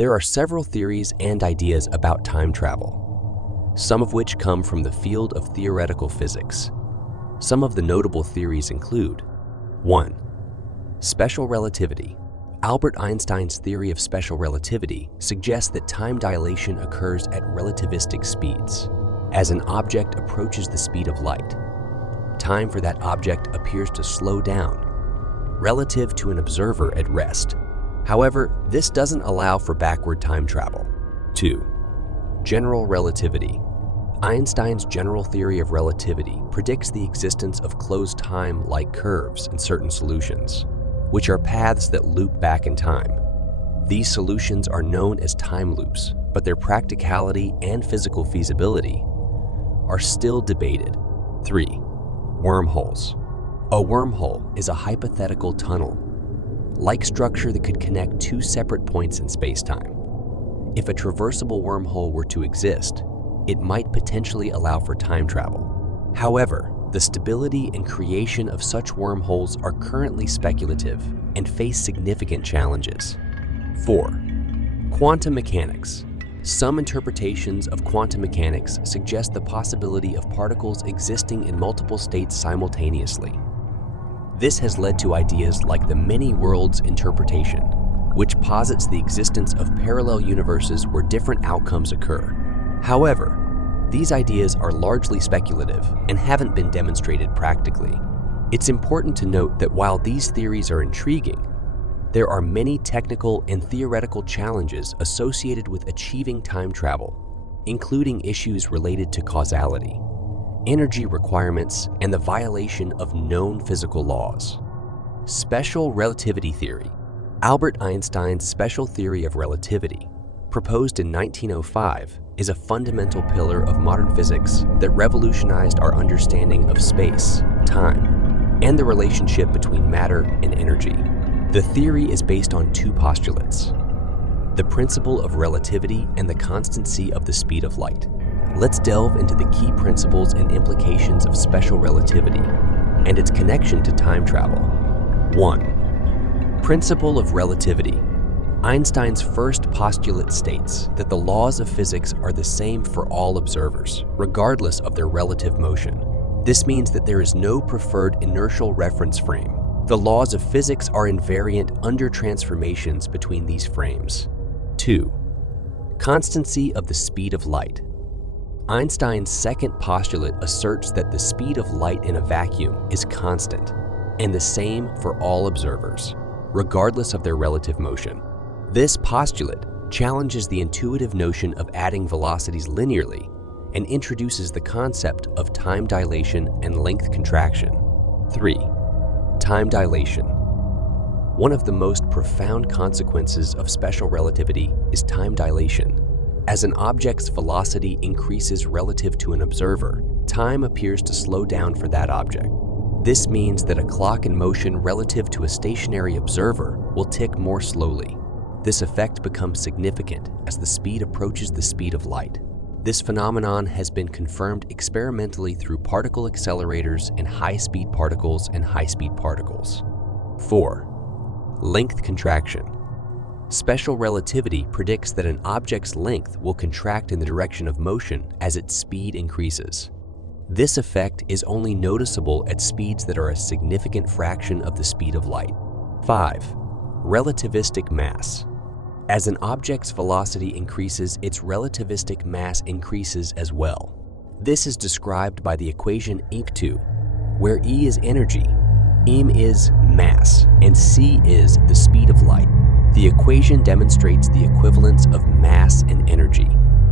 There are several theories and ideas about time travel, some of which come from the field of theoretical physics. Some of the notable theories include: 1. Special relativity. Albert Einstein's theory of special relativity suggests that time dilation occurs at relativistic speeds. As an object approaches the speed of light, time for that object appears to slow down, relative to an observer at rest. However, this doesn't allow for backward time travel. 2. General relativity. Einstein's general theory of relativity predicts the existence of closed time-like curves in certain solutions, which are paths that loop back in time. These solutions are known as time loops, but their practicality and physical feasibility are still debated. 3. Wormholes. A wormhole is a hypothetical tunnel-like structure that could connect two separate points in space-time. If a traversable wormhole were to exist, it might potentially allow for time travel. However, the stability and creation of such wormholes are currently speculative and face significant challenges. 4. Quantum mechanics. Some interpretations of quantum mechanics suggest the possibility of particles existing in multiple states simultaneously. This has led to ideas like the many worlds interpretation, which posits the existence of parallel universes where different outcomes occur. However, these ideas are largely speculative and haven't been demonstrated practically. It's important to note that while these theories are intriguing, there are many technical and theoretical challenges associated with achieving time travel, including issues related to causality, energy requirements, and the violation of known physical laws. Special relativity theory. Albert Einstein's special theory of relativity, proposed in 1905, is a fundamental pillar of modern physics that revolutionized our understanding of space, time, and the relationship between matter and energy. The theory is based on two postulates: the principle of relativity and the constancy of the speed of light. Let's delve into the key principles and implications of special relativity and its connection to time travel. 1. Principle of relativity. Einstein's first postulate states that the laws of physics are the same for all observers, regardless of their relative motion. This means that there is no preferred inertial reference frame. The laws of physics are invariant under transformations between these frames. 2. Constancy of the speed of light. Einstein's second postulate asserts that the speed of light in a vacuum is constant and the same for all observers, regardless of their relative motion. This postulate challenges the intuitive notion of adding velocities linearly and introduces the concept of time dilation and length contraction. 3. Time dilation. One of the most profound consequences of special relativity is time dilation. As an object's velocity increases relative to an observer, time appears to slow down for that object. This means that a clock in motion relative to a stationary observer will tick more slowly. This effect becomes significant as the speed approaches the speed of light. This phenomenon has been confirmed experimentally through particle accelerators and high-speed particles and high-speed particles. 4. Length contraction. Special relativity predicts that an object's length will contract in the direction of motion as its speed increases. This effect is only noticeable at speeds that are a significant fraction of the speed of light. 5. Relativistic mass. As an object's velocity increases, its relativistic mass increases as well. This is described by the equation E2, where E is energy, m is mass, and c is the speed of light. The equation demonstrates the equivalence of mass and energy,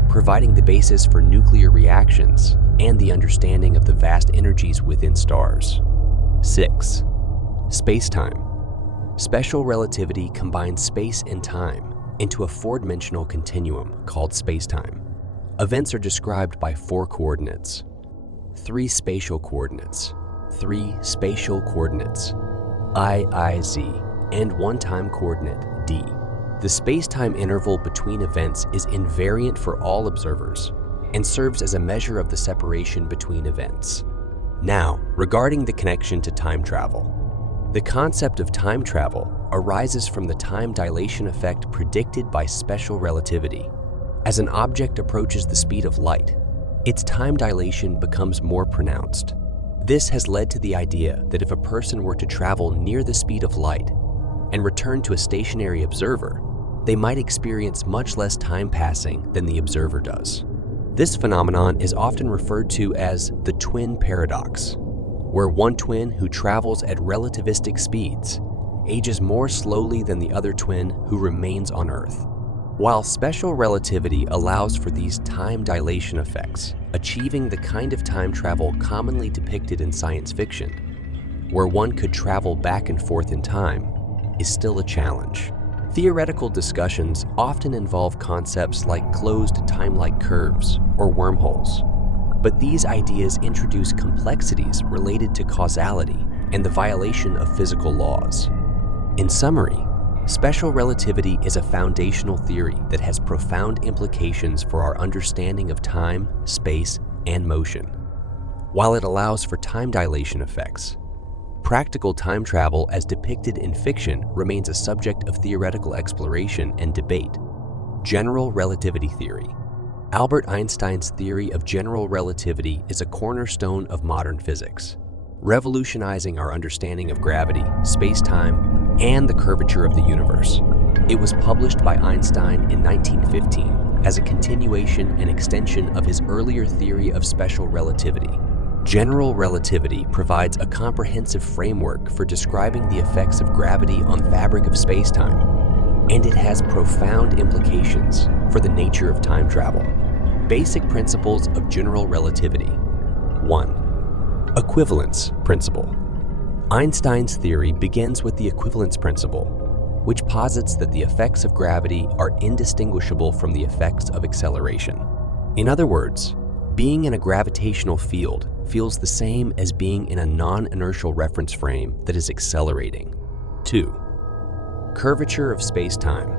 providing the basis for nuclear reactions and the understanding of the vast energies within stars. 6. Space-time. Special relativity combines space and time into a four-dimensional continuum called spacetime. Events are described by four coordinates: 3 spatial coordinates, 3 spatial coordinates, I, Z, and 1 time coordinate, D. The space-time interval between events is invariant for all observers and serves as a measure of the separation between events. Now, regarding the connection to time travel. The concept of time travel arises from the time dilation effect predicted by special relativity. As an object approaches the speed of light, its time dilation becomes more pronounced. This has led to the idea that if a person were to travel near the speed of light and return to a stationary observer, they might experience much less time passing than the observer does. This phenomenon is often referred to as the twin paradox, where one twin who travels at relativistic speeds ages more slowly than the other twin who remains on Earth. While special relativity allows for these time dilation effects, achieving the kind of time travel commonly depicted in science fiction, where one could travel back and forth in time, is still a challenge. Theoretical discussions often involve concepts like closed time-like curves or wormholes, but these ideas introduce complexities related to causality and the violation of physical laws. In summary, special relativity is a foundational theory that has profound implications for our understanding of time, space, and motion. While it allows for time dilation effects, practical time travel as depicted in fiction remains a subject of theoretical exploration and debate. General relativity theory. Albert Einstein's theory of general relativity is a cornerstone of modern physics, revolutionizing our understanding of gravity, space-time, and the curvature of the universe. It was published by Einstein in 1915 as a continuation and extension of his earlier theory of special relativity. General relativity provides a comprehensive framework for describing the effects of gravity on the fabric of space-time, and it has profound implications for the nature of time travel. Basic principles of general relativity. 1. Equivalence principle. Einstein's theory begins with the equivalence principle, which posits that the effects of gravity are indistinguishable from the effects of acceleration. In other words, being in a gravitational field feels the same as being in a non-inertial reference frame that is accelerating. 2. Curvature of space-time.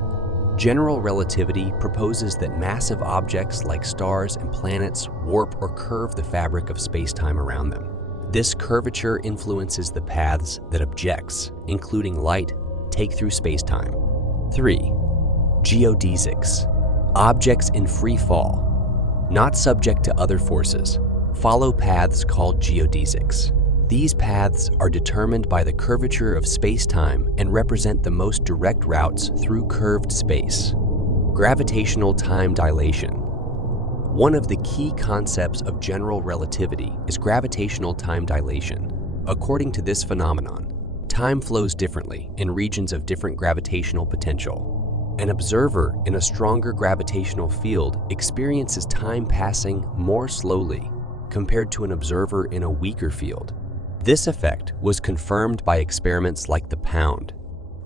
General relativity proposes that massive objects like stars and planets warp or curve the fabric of space-time around them. This curvature influences the paths that objects, including light, take through space-time. 3. Geodesics. Objects in free fall, not subject to other forces, follow paths called geodesics. These paths are determined by the curvature of space-time and represent the most direct routes through curved space. Gravitational time dilation. One of the key concepts of general relativity is gravitational time dilation. According to this phenomenon, time flows differently in regions of different gravitational potential. An observer in a stronger gravitational field experiences time passing more slowly compared to an observer in a weaker field. This effect was confirmed by experiments like the Pound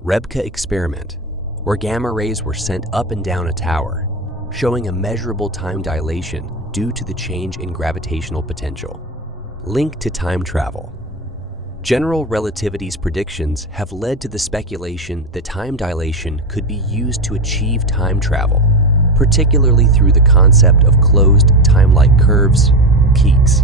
Rebka experiment, where gamma rays were sent up and down a tower, showing a measurable time dilation due to the change in gravitational potential. Link to time travel. General relativity's predictions have led to the speculation that time dilation could be used to achieve time travel, particularly through the concept of closed time-like curves, keys.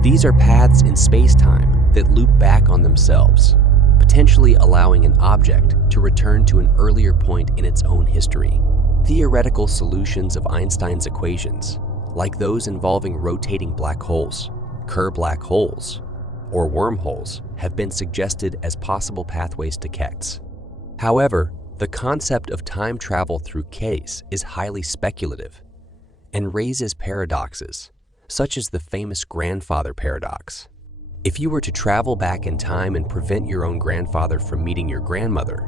These are paths in space-time that loop back on themselves, potentially allowing an object to return to an earlier point in its own history. Theoretical solutions of Einstein's equations, like those involving rotating black holes, Kerr black holes, or wormholes, have been suggested as possible pathways to Kex. However, the concept of time travel through case is highly speculative and raises paradoxes, such as the famous grandfather paradox. If you were to travel back in time and prevent your own grandfather from meeting your grandmother,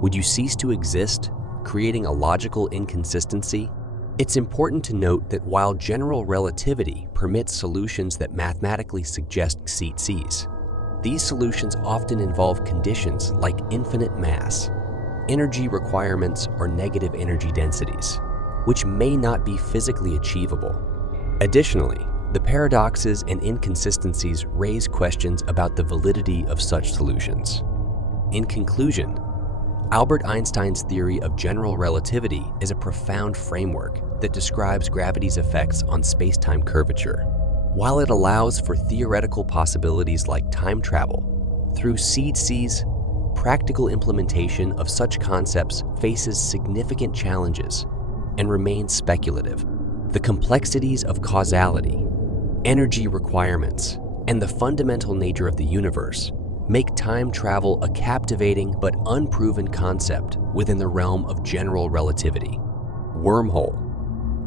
would you cease to exist, creating a logical inconsistency? It's important to note that while general relativity permits solutions that mathematically suggest seat-seas, these solutions often involve conditions like infinite mass, energy requirements, or negative energy densities, which may not be physically achievable. Additionally, the paradoxes and inconsistencies raise questions about the validity of such solutions. In conclusion, Albert Einstein's theory of general relativity is a profound framework that describes gravity's effects on space-time curvature. While it allows for theoretical possibilities like time travel, through seed-seas, practical implementation of such concepts faces significant challenges and remains speculative. The complexities of causality, energy requirements, and the fundamental nature of the universe make time travel a captivating but unproven concept within the realm of general relativity. Wormhole.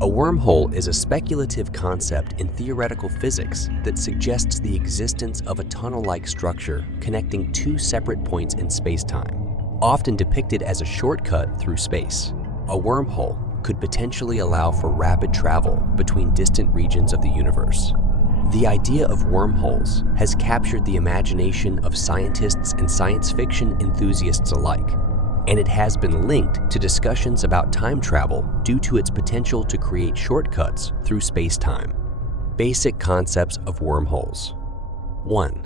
A wormhole is a speculative concept in theoretical physics that suggests the existence of a tunnel-like structure connecting two separate points in space-time, often depicted as a shortcut through space. A wormhole could potentially allow for rapid travel between distant regions of the universe. The idea of wormholes has captured the imagination of scientists and science fiction enthusiasts alike, and it has been linked to discussions about time travel due to its potential to create shortcuts through space-time. Basic concepts of wormholes. 1.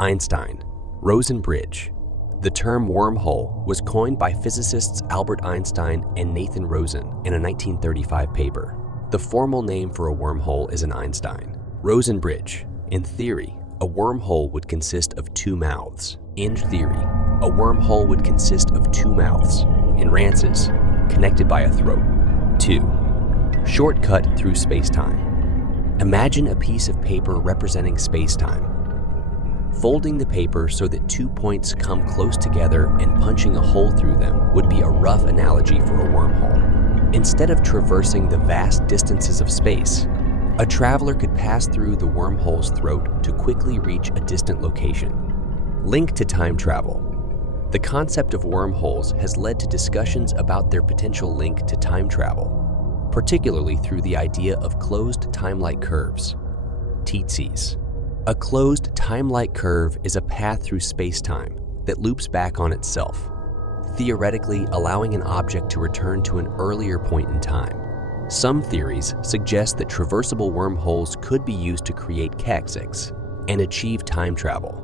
Einstein, Rosen bridge. The term wormhole was coined by physicists Albert Einstein and Nathan Rosen in a 1935 paper. The formal name for a wormhole is an Einstein. Rosen bridge. In theory, a wormhole would consist of two mouths. In theory, a wormhole would consist of two mouths, in rances, connected by a throat. 2. Shortcut through space-time. Imagine a piece of paper representing space-time. Folding the paper so that 2 points come close together and punching a hole through them would be a rough analogy for a wormhole. Instead of traversing the vast distances of space, a traveler could pass through the wormhole's throat to quickly reach a distant location. Link to time travel. The concept of wormholes has led to discussions about their potential link to time travel, particularly through the idea of closed time-like curves, TTCs. A closed time-like curve is a path through space-time that loops back on itself, theoretically allowing an object to return to an earlier point in time. Some theories suggest that traversable wormholes could be used to create cachexes and achieve time travel.